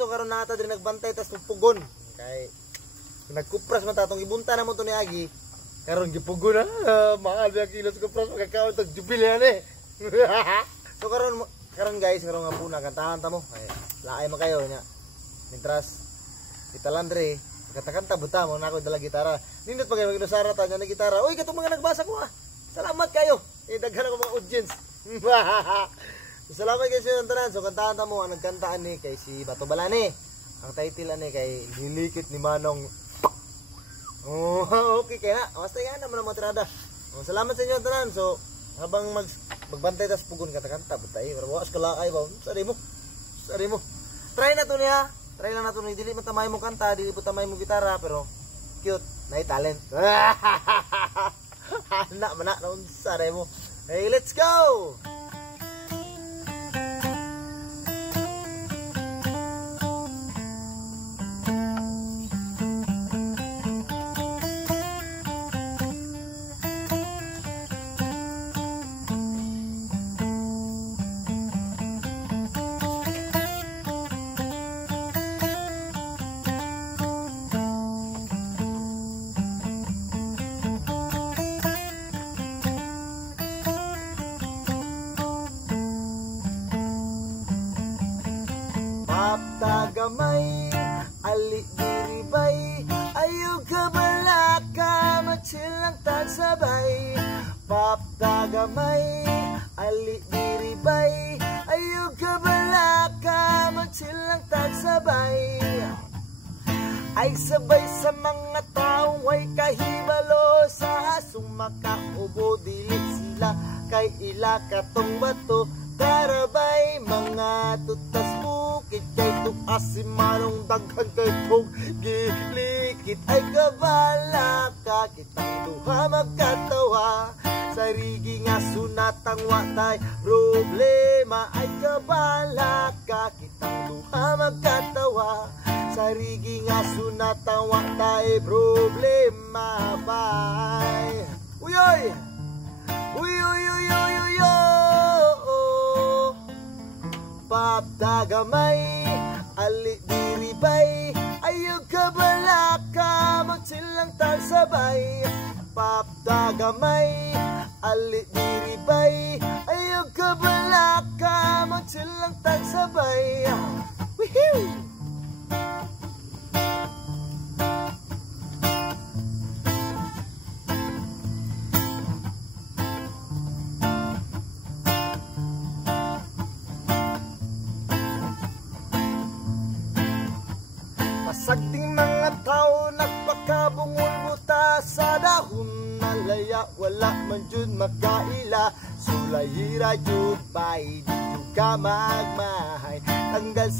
so karon nata din nagbantay tas pugon. Kay nagkupras man tatong ibunta na mo to ni Agi. Karon gipugon na. Mahal na kilos kupras magkakaon tag jubil yan eh. So karon guys, karon nga puna kantahan ta mo. Ay laay man kayo nya. Mintras kita landre, kanta-kanta buta mo na ako dala gitara. Nindot pa kayo magdusara ta nya na gitara. Uy, katong mga nagbasa ko ah. Salamat kayo. Daghan ako mga audience. Salamat kayo sa tanan. So kantahan ta mo ang nagkantaan ni kay si Bato Balani. Ang title ani kay Nilikit ni Manong. Oh, okay kaya na. Basta yan naman ang matrada. Oh, salamat sa inyo tanan. So habang magbantay tas pugon kanta-kanta butay. Pero wakas kalakay ba? Sari mo. Try na to niya. Try lang na to ni dili man tamay mo kanta, dili po tamay mo gitara pero cute, nay talent. Anak mana naon sare mo. Hey, let's go. Tagamay, ali diribay, ayog ka balaka, machilang tagsabay. Pap tagamay, ali diribay, ayog ka balaka, machilang tagsabay. Ay sabay sa mga taong way kahibalo sa sumakaubo, dilit sila kay ila katong bato. Tarabay mga tutas bukid kay tuas si Manong daghan kay tog gilikit ay kabala ka kitang duha magkatawa sarigi nga sunatang watay problema ay kabala ka kitang duha magkatawa sarigi nga sunatang watay problema bay uyoy Pap tagamay, ali diribay, ayog ka balaka, magsilang tagsabay. Pap tagamay, ali diribay, ayog ka balaka, magsilang tagsabay. Woohoo! Pasagting mga tao nagpakabungol buta sa dahon nalaya wala man jud makaila sulayira jud bay di ka magmahay tanggal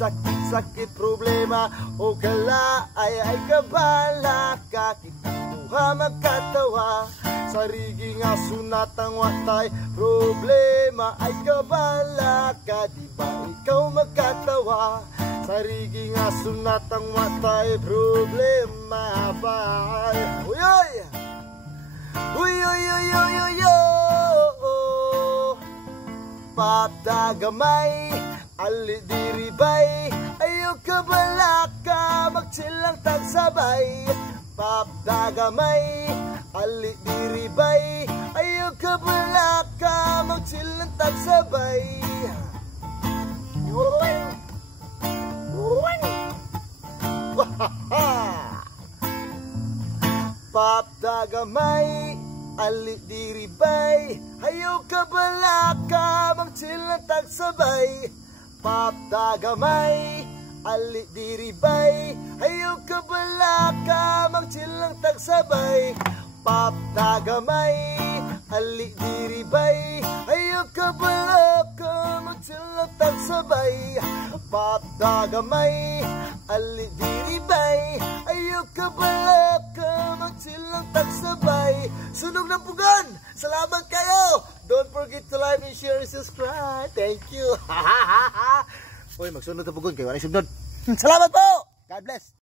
sakit problema o kala ay kabala ka kitang duha magkatawa sarigi nga sunatang watay problema ay kabala ka di ba ikaw magkatawa sarigi nga sunatang watay problema bay uyoy patagamay ali diribay ayog ka balaka magsilang tagsabay patagamay ali diribay ayog ka balaka magsilang tagsabay Pap dagamay, ali diribay, ayaw ka balaka, magsilang tagsabay. Pap dagamay, ali diribay, ayaw ka balaka, magsilang tagsabay. Pap dagamay, ali diribay, ayaw ka balaka, magsilang tagsabay. Pap dagamay, ali diribay, ayaw ka balaka, magsilang tagsabay. Sunog ng pugan! Salamat kayo! Don't forget to like and share and subscribe. Thank you! Uy, magsunod ng pugan kayo. Ano yung sunod? Salamat po! God bless!